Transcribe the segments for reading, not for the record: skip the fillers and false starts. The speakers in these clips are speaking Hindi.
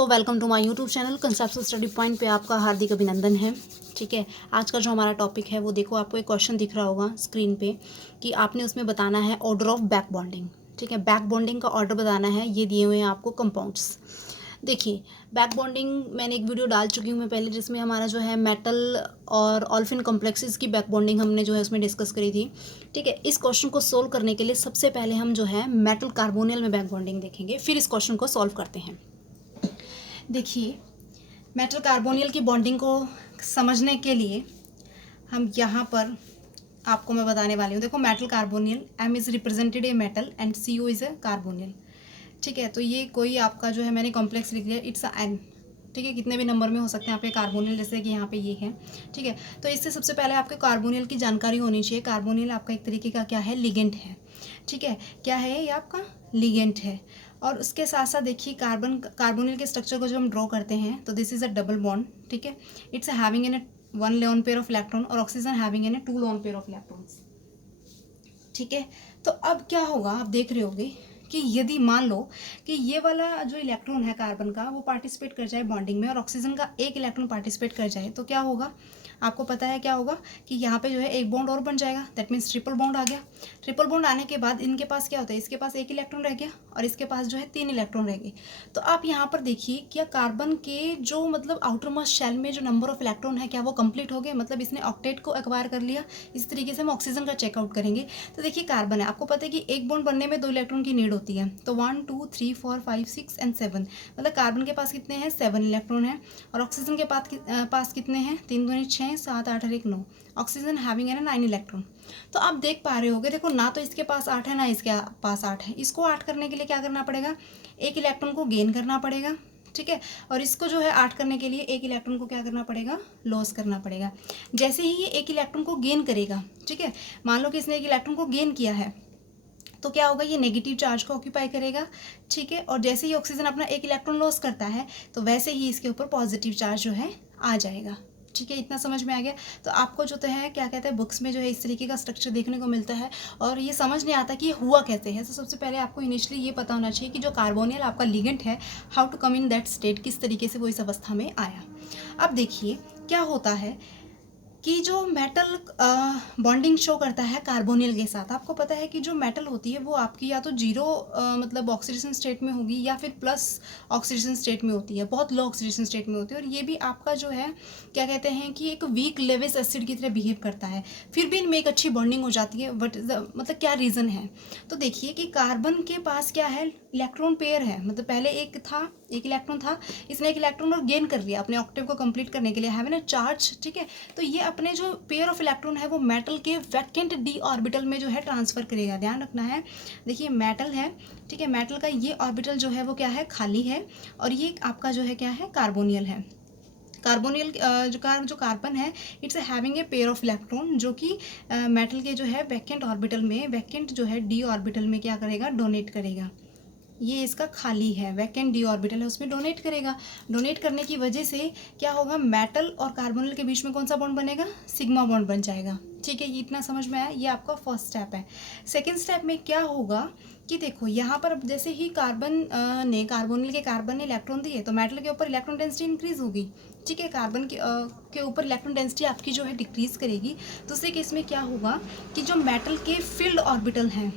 दोस्तों, welcome to my YouTube channel concept study point पे आपका हार्दिक अभिनंदन है। ठीक है, आज का जो हमारा टॉपिक है वो देखो, आपको एक क्वेश्चन दिख रहा होगा स्क्रीन पे कि आपने उसमें बताना है ऑर्डर ऑफ बैक बॉन्डिंग। ठीक है, बैक बॉन्डिंग का ऑर्डर बताना है। ये दिए हुए हैं आपको कंपाउंड्स। देखिए, बैक बॉन्डिंग मैंने एक वीडियो डाल चुकी हूँ मैं पहले, जिसमें हमारा जो है मेटल और ऑल्फिन कॉम्प्लेक्सेस की बैक बॉन्डिंग हमने जो है उसमें डिस्कस करी थी। ठीक है, इस क्वेश्चन को सोल्व करने के लिए सबसे पहले हम जो है मेटल कार्बोनियल में बैक बॉन्डिंग देखेंगे, फिर इस क्वेश्चन को सॉल्व करते हैं। देखिए, मेटल कार्बोनियल की बॉन्डिंग को समझने के लिए हम यहाँ पर आपको मैं बताने वाली हूँ। देखो, metal carbonyl, M is represented a metal and C O is a carbonyl. ठीक है, तो ये कोई आपका जो है मैंने कॉम्प्लेक्स लिख लिया, इट्स अ एन। ठीक है, कितने भी नंबर में हो सकते हैं यहाँ पे कार्बोनियल, जैसे कि यहाँ पे ये है। ठीक है, तो इससे सबसे पहले आपके कार्बोनियल की जानकारी होनी चाहिए। कार्बोनियल आपका एक तरीके का क्या है, लिगेंड है। ठीक है, क्या है ये आपका, लिगेंड है। और उसके साथ साथ देखिए, कार्बोनिल के स्ट्रक्चर को जब हम ड्रॉ करते हैं तो this is a double bond. ठीक है, it's having in a 1 lone pair of electron और oxygen having in a 2 lone pair of electrons. ठीक है, तो अब क्या होगा, आप देख रहे होगे कि यदि मान लो कि ये वाला जो इलेक्ट्रॉन है कार्बन का, वो पार्टिसिपेट कर जाए बॉन्डिंग में और ऑक्सीजन का एक इलेक्ट्रॉन पार्टिसिपेट कर जाए, तो क्या होगा, आपको पता है क्या होगा कि यहाँ पे जो है एक बॉन्ड और बन जाएगा। दैट मीन्स ट्रिपल बॉन्ड आ गया। ट्रिपल बॉन्ड आने के बाद इनके पास क्या होता है, इसके पास एक इलेक्ट्रॉन रह गया और इसके पास जो है 3 इलेक्ट्रॉन रह गए। तो आप यहाँ पर देखिए, क्या कार्बन के जो मतलब आउटर मोस्ट शेल में जो नंबर ऑफ इलेक्ट्रॉन है, क्या वो कंप्लीट हो गए, मतलब इसने ऑक्टेट को एक्वायर कर लिया। इस तरीके से हम ऑक्सीजन का चेकआउट करेंगे। तो देखिए, कार्बन है, आपको पता है कि एक बॉन्ड बनने में 2 इलेक्ट्रॉन की नीड होती है। तो 1 2 3 4 5 6 एंड 7, मतलब कार्बन के पास कितने हैं, 7 इलेक्ट्रॉन है। और ऑक्सीजन के पास कितने हैं, 3 दूनी 6 7 8 और 1 9। ऑक्सीजन हैविंग है ना 9 इलेक्ट्रॉन। तो आप देख पा रहे होगे, देखो ना तो इसके पास 8 है ना इसके पास 8 है। इसको 8 करने के लिए क्या करना पड़ेगा, एक इलेक्ट्रॉन को गेन करना पड़ेगा। ठीक है, और इसको जो है 8 करने के लिए एक इलेक्ट्रॉन को क्या करना पड़ेगा, लॉस करना पड़ेगा। जैसे ही ये एक इलेक्ट्रॉन को गेन करेगा, ठीक है, मान लो कि इसने एक इलेक्ट्रॉन को गेन किया है, तो क्या होगा, ये नेगेटिव चार्ज को ऑक्यूपाई करेगा। ठीक है, और जैसे ही ऑक्सीजन अपना एक इलेक्ट्रॉन लॉस करता है, तो वैसे ही इसके ऊपर पॉजिटिव चार्ज जो है आ जाएगा। ठीक है, इतना समझ में आ गया। तो आपको जो तो है क्या कहते हैं, बुक्स में जो है इस तरीके का स्ट्रक्चर देखने को मिलता है और ये समझ नहीं आता कि ये हुआ कैसे है। तो सबसे पहले आपको इनिशियली ये पता होना चाहिए कि जो कार्बोनियल आपका लिगेंड है, how to come in that state, किस तरीके से वो इस अवस्था में आया। अब देखिए क्या होता है कि जो मेटल बॉन्डिंग शो करता है कार्बोनियल के साथ, आपको पता है कि जो मेटल होती है वो आपकी या तो जीरो मतलब ऑक्सीडेशन स्टेट में होगी या फिर प्लस ऑक्सीडेशन स्टेट में होती है, बहुत लो ऑक्सीडेशन स्टेट में होती है। और ये भी आपका जो है क्या कहते हैं कि एक वीक लेविस एसिड की तरह बिहेव करता है। फिर भी इनमें एक अच्छी बॉन्डिंग हो जाती है, बट मतलब क्या रीज़न है। तो देखिए कि कार्बन के पास क्या है, इलेक्ट्रॉन पेयर है, मतलब पहले एक इलेक्ट्रॉन था, इसने एक इलेक्ट्रॉन और गेन कर लिया अपने ऑक्टेव को कंप्लीट करने के लिए, हैव ना चार्ज। ठीक है, तो ये अपने जो पेयर ऑफ इलेक्ट्रॉन है वो मेटल के वैकेंट डी ऑर्बिटल में जो है ट्रांसफर करेगा। ध्यान रखना है, देखिए मेटल है, ठीक है, मेटल का ये ऑर्बिटल जो है वो क्या है, खाली है। और ये आपका जो है क्या है, कार्बोनियल है। कार्बोनियल जो कार्बन है, it's having a pair of electron, जो कि मेटल के जो है वैकेंट ऑर्बिटल में, वैकेंट जो है डी ऑर्बिटल में क्या करेगा, डोनेट करेगा। ये इसका खाली है, वैकेंट डी ऑर्बिटल है, उसमें डोनेट करेगा। डोनेट करने की वजह से क्या होगा, मेटल और कार्बोनिल के बीच में कौन सा बॉन्ड बनेगा, सिग्मा बॉन्ड बन जाएगा। ठीक है, ये इतना समझ में आया, ये आपका फर्स्ट स्टेप है। सेकेंड स्टेप में क्या होगा कि देखो यहाँ पर अब जैसे ही कार्बोनिल ने इलेक्ट्रॉन दिए, तो मेटल के ऊपर इलेक्ट्रॉन डेंसिटी इंक्रीज होगी। ठीक है, कार्बन के ऊपर इलेक्ट्रॉन डेंसिटी आपकी जो है डिक्रीज करेगी। दूसरे केस में क्या होगा कि जो मेटल के फील्ड ऑर्बिटल हैं,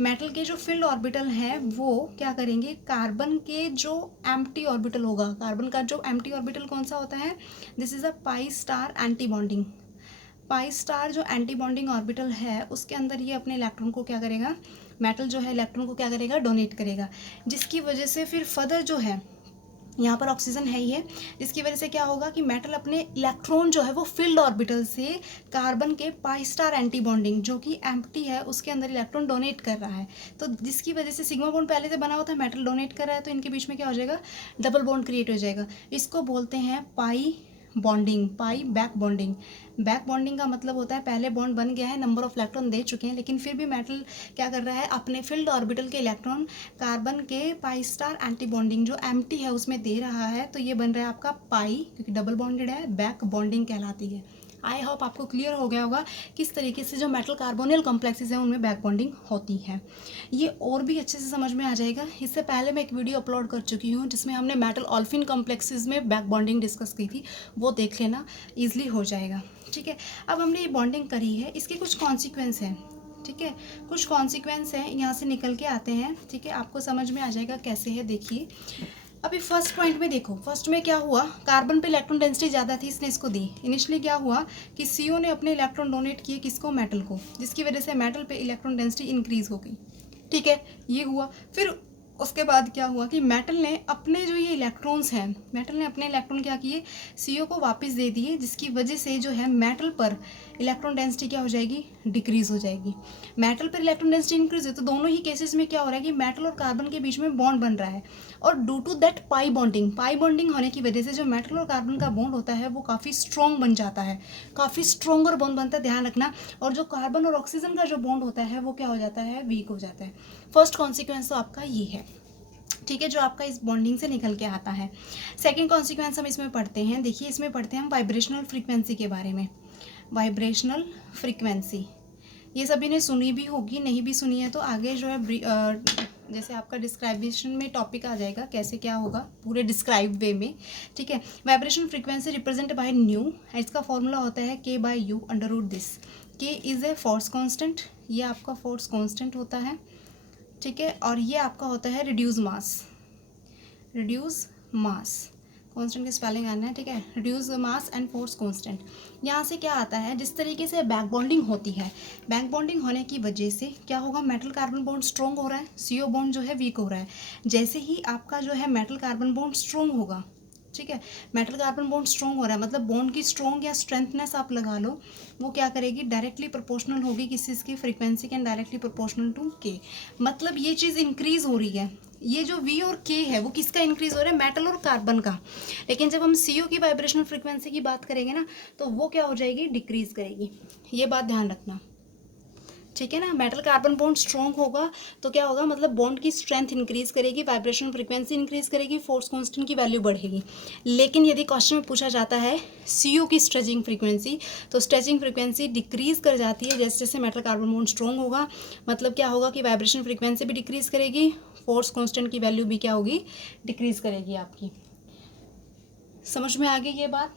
मेटल के जो फील्ड ऑर्बिटल हैं वो क्या करेंगे, कार्बन के जो एम्प्टी ऑर्बिटल होगा, कार्बन का जो एम्प्टी ऑर्बिटल कौन सा होता है, this is a pi star anti bonding. Pi star जो एंटी बॉन्डिंग ऑर्बिटल है, उसके अंदर ये अपने इलेक्ट्रॉन को क्या करेगा, मेटल जो है इलेक्ट्रॉन को क्या करेगा, डोनेट करेगा। जिसकी वजह से फिर फर्दर जो है, यहाँ पर ऑक्सीजन है ही है, जिसकी वजह से क्या होगा कि मेटल अपने इलेक्ट्रॉन जो है वो फील्ड ऑर्बिटल से कार्बन के पाई स्टार एंटी बॉन्डिंग जो कि एम्प्टी है उसके अंदर इलेक्ट्रॉन डोनेट कर रहा है। तो जिसकी वजह से सिग्मा बॉन्ड पहले से बना हुआ था, मेटल डोनेट कर रहा है, तो इनके बीच में क्या हो जाएगा, डबल बॉन्ड क्रिएट हो जाएगा। इसको बोलते हैं पाई बॉन्डिंग, पाई बैक बॉन्डिंग। बैक बॉन्डिंग का मतलब होता है पहले बॉन्ड बन गया है, नंबर ऑफ इलेक्ट्रॉन दे चुके हैं, लेकिन फिर भी मेटल क्या कर रहा है, अपने फील्ड ऑर्बिटल के इलेक्ट्रॉन कार्बन के पाई स्टार एंटी बॉन्डिंग जो एम्प्टी है उसमें दे रहा है। तो ये बन रहा है आपका पाई, क्योंकि डबल बॉन्डेड है, बैक बॉन्डिंग कहलाती है। आई होप आपको क्लियर हो गया होगा किस तरीके से जो मेटल कार्बोनिल कॉम्प्लेक्सेस हैं उनमें बैक बॉन्डिंग होती है। ये और भी अच्छे से समझ में आ जाएगा। इससे पहले मैं एक वीडियो अपलोड कर चुकी हूँ जिसमें हमने मेटल ऑल्फिन कॉम्प्लेक्सेस में बैक बॉन्डिंग डिस्कस की थी, वो देख लेना, ईजिली हो जाएगा। ठीक है, अब हमने ये बॉन्डिंग करी है, इसके कुछ कॉन्सिक्वेंस हैं। ठीक है, कुछ कॉन्सिक्वेंस हैं, यहाँ से निकल के आते हैं। ठीक है, आपको समझ में आ जाएगा कैसे है, देखिए। अभी फर्स्ट पॉइंट में देखो, फर्स्ट में क्या हुआ, कार्बन पे इलेक्ट्रॉन डेंसिटी ज़्यादा थी, इसने इसको दी। इनिशियली क्या हुआ कि सीओ ने अपने इलेक्ट्रॉन डोनेट किए किसको, मेटल को, जिसकी वजह से मेटल पे इलेक्ट्रॉन डेंसिटी इंक्रीज हो गई। ठीक है, ये हुआ। फिर उसके बाद क्या हुआ कि मेटल ने अपने जो ये इलेक्ट्रॉन्स हैं, मेटल ने अपने इलेक्ट्रॉन क्या किए, सीओ को वापस दे दिए, जिसकी वजह से जो है मेटल पर इलेक्ट्रॉन डेंसिटी क्या हो जाएगी, डिक्रीज हो जाएगी। मेटल पर इलेक्ट्रॉन डेंसिटी इंक्रीज है तो दोनों ही केसेस में क्या हो रहा है कि मेटल और कार्बन के बीच में बॉन्ड बन रहा है, और due to that pi bonding होने की वजह से जो मेटल और कार्बन का बॉन्ड होता है वो काफ़ी स्ट्रॉन्ग बन जाता है, काफ़ी स्ट्रॉन्गर बॉन्ड बनता है, ध्यान रखना। और जो कार्बन और ऑक्सीजन का जो बॉन्ड होता है वो क्या हो जाता है, वीक हो जाता है। फर्स्ट कॉन्सिक्वेंस तो आपका ये है। ठीक है, जो आपका इस बॉन्डिंग से निकल के आता है। सेकेंड कॉन्सिक्वेंस हम इसमें पढ़ते हैं, देखिए इसमें पढ़ते हैं हम वाइब्रेशनल फ्रीक्वेंसी के बारे में। वाइब्रेशनल फ्रीक्वेंसी ये सभी ने सुनी भी होगी, नहीं भी सुनी है तो आगे जो है जैसे आपका डिस्क्राइबेशन में टॉपिक आ जाएगा कैसे क्या होगा पूरे डिस्क्राइब वे में। ठीक है, vibration frequency represent by nu, इसका फॉर्मूला होता है K by U under root this. K is a force constant, ये आपका फोर्स कांस्टेंट होता है। ठीक है, और ये आपका होता है रिड्यूस मास कांस्टेंट की स्पेलिंग आना है। ठीक है, reduce mass and force constant. यहाँ से क्या आता है, जिस तरीके से बैक बॉन्डिंग होती है, बैक बॉन्डिंग होने की वजह से क्या होगा, मेटल कार्बन बॉन्ड स्ट्रॉन्ग हो रहा है, सीओ बॉन्ड जो है वीक हो रहा है। जैसे ही आपका जो है मेटल कार्बन बॉन्ड स्ट्रॉन्ग होगा, ठीक है, मेटल कार्बन बॉन्ड स्ट्रॉन्ग हो रहा है मतलब बॉन्ड की स्ट्रॉन्ग या स्ट्रेंथनेस आप लगा लो, वो क्या करेगी, डायरेक्टली प्रोपोर्शनल होगी किस चीज़ की, फ्रीक्वेंसी के, डायरेक्टली प्रोपोर्शनल टू के। मतलब ये चीज़ इंक्रीज हो रही है, ये जो V और K है वो किसका इंक्रीज हो रहा है, मेटल और कार्बन का। लेकिन जब हम CO की वाइब्रेशनल फ्रीक्वेंसी की बात करेंगे ना तो वो क्या हो जाएगी, डिक्रीज करेगी। ये बात ध्यान रखना। ठीक है ना, मेटल कार्बन बॉन्ड स्ट्रॉन्ग होगा तो क्या होगा, मतलब बॉन्ड की स्ट्रेंथ इंक्रीज करेगी, वाइब्रेशन फ्रीक्वेंसी इंक्रीज करेगी, फोर्स कांस्टेंट की वैल्यू बढ़ेगी। लेकिन यदि क्वेश्चन में पूछा जाता है CO की स्ट्रेचिंग फ्रीक्वेंसी, तो स्ट्रेचिंग फ्रीक्वेंसी डिक्रीज कर जाती है जैसे जैसे मेटल कार्बन बॉन्ड स्ट्रॉन्ग होगा। मतलब क्या होगा कि वाइब्रेशन फ्रीक्वेंसी भी डिक्रीज करेगी, फोर्स कांस्टेंट की वैल्यू भी क्या होगी, डिक्रीज करेगी आपकी। समझ में आ गई ये बात,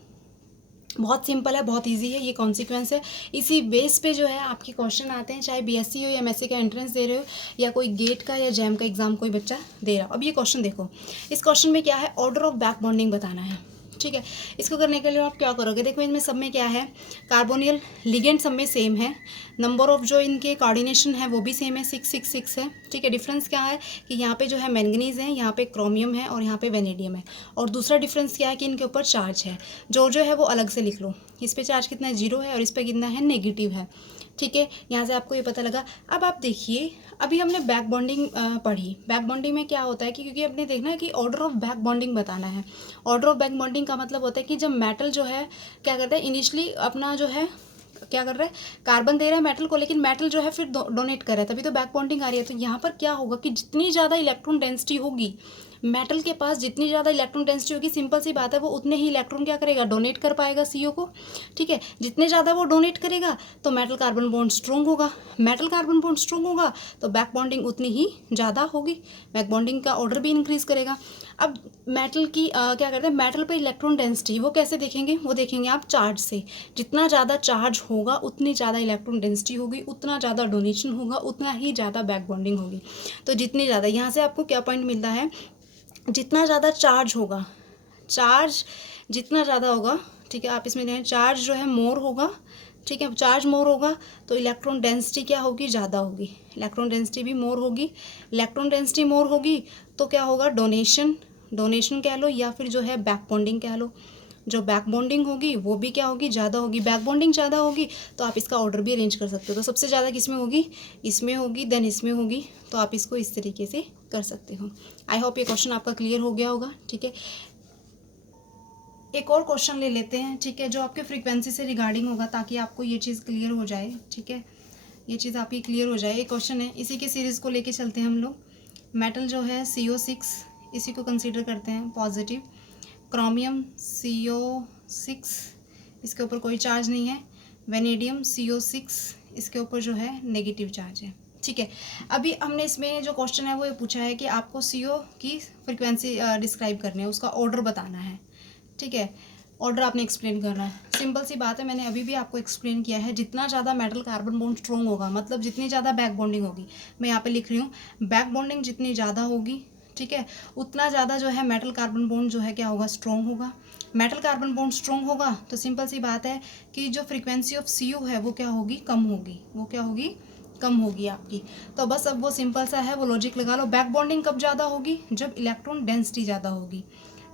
बहुत सिंपल है, बहुत इजी है, ये कॉन्सिक्वेंस है। इसी बेस पे जो है आपके क्वेश्चन आते हैं, चाहे BSc हो या MSc का एंट्रेंस दे रहे हो या कोई गेट का या जैम का एग्जाम कोई बच्चा दे रहा हो। अब ये क्वेश्चन देखो, इस क्वेश्चन में क्या है, ऑर्डर ऑफ बैक बॉन्डिंग बताना है। ठीक है, इसको करने के लिए आप क्या करोगे, देखो इनमें सब में क्या है, कार्बोनियल लिगेंड सब में सेम है, नंबर ऑफ जो इनके कोऑर्डिनेशन है वो भी सेम है, 666 है। ठीक है, डिफरेंस क्या है कि यहाँ पे जो है मैंगनीज है, यहाँ पे क्रोमियम है और यहाँ पे वेनेडियम है। और दूसरा डिफरेंस क्या है कि इनके ऊपर चार्ज है, जो है वो अलग से लिख लो, इस पर चार्ज कितना है, 0 है, और इस पर कितना है, नेगेटिव है। ठीक है, यहाँ से आपको ये पता लगा। अब आप देखिए, अभी हमने बैक बॉन्डिंग पढ़ी, बैक बॉन्डिंग में क्या होता है कि क्योंकि आपने देखना है कि ऑर्डर ऑफ बैक बॉन्डिंग बताना है। ऑर्डर ऑफ बैक बॉन्डिंग का मतलब होता है कि जब मेटल जो है क्या करता है, इनिशियली अपना जो है क्या कर रहा है, कार्बन दे रहा है मेटल को, लेकिन मेटल जो है फिर डोनेट कर रहा है, तभी तो बैक बॉन्डिंग आ रही है। तो यहाँ पर क्या होगा कि जितनी ज़्यादा इलेक्ट्रॉन डेंसिटी होगी, मेटल के पास जितनी ज़्यादा इलेक्ट्रॉन डेंसिटी होगी, सिंपल सी बात है, वो उतने ही इलेक्ट्रॉन क्या करेगा, डोनेट कर पाएगा CO को। ठीक है, जितने ज़्यादा वो डोनेट करेगा तो मेटल कार्बन बॉन्ड स्ट्रॉन्ग होगा, मेटल कार्बन बॉन्ड स्ट्रॉन्ग होगा तो बैक बॉन्डिंग उतनी ही ज़्यादा होगी, बैक बॉन्डिंग का ऑर्डर भी इंक्रीज करेगा। अब मेटल की क्या करते हैं, मेटल पे इलेक्ट्रॉन डेंसिटी वो कैसे देखेंगे, वो देखेंगे आप चार्ज से। जितना ज़्यादा चार्ज होगा उतनी ज़्यादा इलेक्ट्रॉन डेंसिटी होगी, उतना ज़्यादा डोनेशन होगा, उतना ही ज़्यादा बैक बॉन्डिंग होगी। तो जितनी ज़्यादा, यहाँ से आपको क्या पॉइंट मिलता है, जितना ज़्यादा चार्ज होगा, चार्ज जितना ज़्यादा होगा, ठीक है, आप इसमें देखें चार्ज जो है मोर होगा। ठीक है, चार्ज मोर होगा तो इलेक्ट्रॉन डेंसिटी क्या होगी, ज़्यादा होगी, इलेक्ट्रॉन डेंसिटी भी मोर होगी। इलेक्ट्रॉन डेंसिटी मोर होगी तो क्या होगा, डोनेशन कह लो या फिर जो है बैक बॉन्डिंग कह लो। जो बैक बॉन्डिंग होगी वो भी क्या होगी, ज़्यादा होगी। बैक बॉन्डिंग ज़्यादा होगी तो आप इसका ऑर्डर भी अरेंज कर सकते हो। तो सबसे ज़्यादा किस में होगी, इसमें होगी, देन इसमें होगी, तो आप इसको इस तरीके से कर सकते हो। आई होप ये क्वेश्चन आपका क्लियर हो गया होगा। ठीक है, एक और क्वेश्चन ले लेते हैं। ठीक है, जो आपके फ्रीक्वेंसी से रिगार्डिंग होगा, ताकि आपको ये चीज़ क्लियर हो जाए। ठीक है, ये चीज़ आपकी क्लियर हो जाए। एक क्वेश्चन है, इसी के सीरीज़ को लेके चलते हैं हम लोग। मेटल जो है CO6, इसी को कंसीडर करते हैं पॉजिटिव, क्रोमियम CO6 इसके ऊपर कोई चार्ज नहीं है। वेनेडियम CO6 इसके ऊपर जो है नेगेटिव चार्ज है, ठीक है। अभी हमने इसमें जो क्वेश्चन है वो ये पूछा है कि आपको CO की फ्रिक्वेंसी डिस्क्राइब करनी है, उसका ऑर्डर बताना है, ठीक है। ऑर्डर आपने एक्सप्लेन करना है। सिंपल सी बात है, मैंने अभी भी आपको एक्सप्लेन किया है। जितना ज़्यादा मेटल कार्बन बॉन्ड स्ट्रॉन्ग होगा, मतलब जितनी ज़्यादा बैक बॉन्डिंग होगी, मैं यहाँ पे लिख रही हूँ, बैक बॉन्डिंग जितनी ज़्यादा होगी, ठीक है, उतना ज़्यादा जो है मेटल कार्बन बॉन्ड जो है क्या होगा, स्ट्रॉन्ग होगा। मेटल कार्बन बॉन्ड स्ट्रॉन्ग होगा तो सिंपल सी बात है कि जो फ्रीक्वेंसी ऑफ CO है वो क्या होगी, कम होगी। वो क्या होगी, कम होगी आपकी। तो बस अब वो सिंपल सा है, वो लॉजिक लगा लो। बैक बॉन्डिंग कब ज़्यादा होगी, जब इलेक्ट्रॉन डेंसिटी ज़्यादा होगी,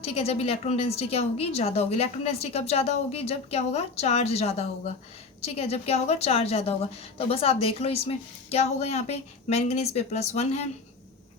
ठीक है। जब इलेक्ट्रॉन डेंसिटी क्या होगी, ज़्यादा होगी। इलेक्ट्रॉन डेंसिटी कब ज़्यादा होगी, जब क्या होगा, चार्ज ज़्यादा होगा, ठीक है। जब क्या होगा, चार्ज ज़्यादा होगा। तो बस आप देख लो इसमें क्या होगा। यहाँ पे मैंगनीज पे +1 है,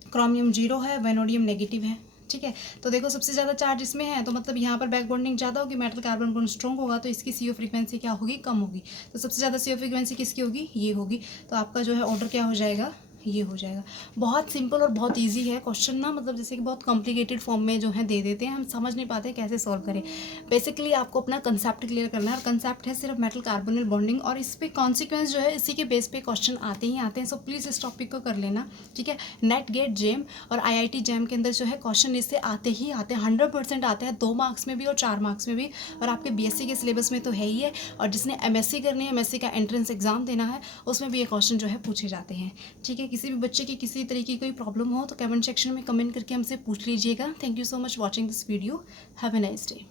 क्रोमियम 0 है, वेनोडियम नेगेटिव है, ठीक है। तो देखो सबसे ज़्यादा चार्ज इसमें है, तो मतलब यहाँ पर बैक बॉन्डिंग ज़्यादा होगी, मेटल कार्बन बॉन्ड स्ट्रॉन्ग होगा, तो इसकी CO फ्रीक्वेंसी क्या होगी, कम होगी। तो सबसे ज़्यादा CO फ्रीक्वेंसी किसकी होगी, ये होगी। तो आपका जो है ऑर्डर क्या हो जाएगा, ये हो जाएगा। बहुत सिंपल और बहुत इजी है क्वेश्चन ना, मतलब जैसे कि बहुत कॉम्प्लिकेटेड फॉर्म में जो है दे देते हैं, हम समझ नहीं पाते कैसे सॉल्व करें। बेसिकली आपको अपना कंसेप्ट क्लियर करना है, और कंसेप्ट है सिर्फ मेटल कार्बोनिल बॉन्डिंग, और इस पे कॉन्सिक्वेंस जो है इसी के बेस पे क्वेश्चन आते ही आते हैं। सो प्लीज़ इस टॉपिक को कर लेना, ठीक है। नेट गेट जेम और IIT जैम के अंदर जो है क्वेश्चन इससे आते ही आते हैं, 100% आते हैं, 2 मार्क्स में भी और 4 मार्क्स में भी। और आपके BSc के सिलेबस में तो है ही है, और जिसने MSc करनी है, MSc का एंट्रेंस एग्जाम देना है, उसमें भी ये क्वेश्चन जो है पूछे जाते हैं, ठीक है। किसी भी बच्चे की किसी तरीके की कोई प्रॉब्लम हो तो कमेंट सेक्शन में कमेंट करके हमसे पूछ लीजिएगा। Thank you so much watching this video. Have a nice day.